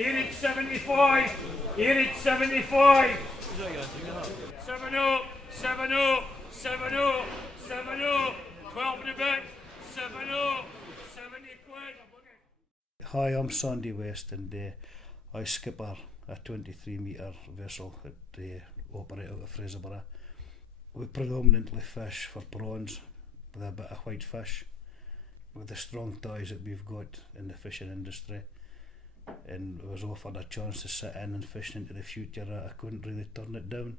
Here it's 75. Here it's 75. 7-0, 7-0, 7-0, 7-0, 12 in the bed, 7-0, 70 quid. Hi, I'm Sandy West and I skipper a 23 metre vessel that operate out of Fraserburgh. We predominantly fish for prawns with a bit of white fish, with the strong ties that we've got in the fishing industry, and I was offered a chance to sit in and fish into the future. I couldn't really turn it down.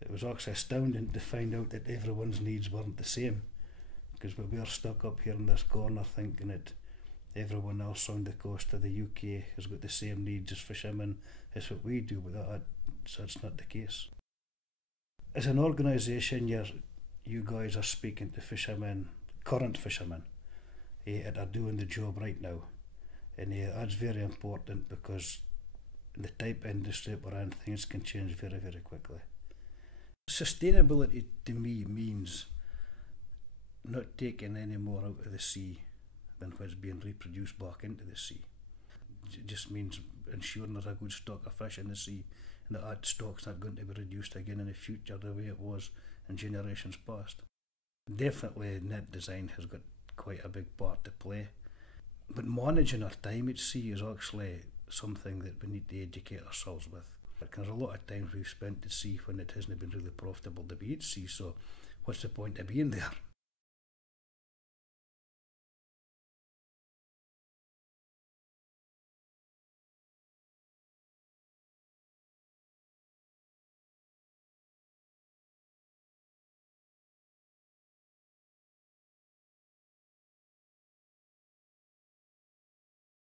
It was actually astounding to find out that everyone's needs weren't the same, because we were stuck up here in this corner thinking that everyone else on the coast of the UK has got the same needs as fishermen as what we do, but that's not the case. As an organisation, you guys are speaking to fishermen, current fishermen, that are doing the job right now, and that's very important because in the type of industry we're in, things can change very, very quickly. Sustainability to me means not taking any more out of the sea than what's being reproduced back into the sea. It just means ensuring there's a good stock of fish in the sea and that stock's not going to be reduced again in the future the way it was in generations past. Definitely net design has got quite a big part to play, but managing our time at sea is actually something that we need to educate ourselves with. Because a lot of times we've spent at sea when it hasn't been really profitable to be at sea, so what's the point of being there?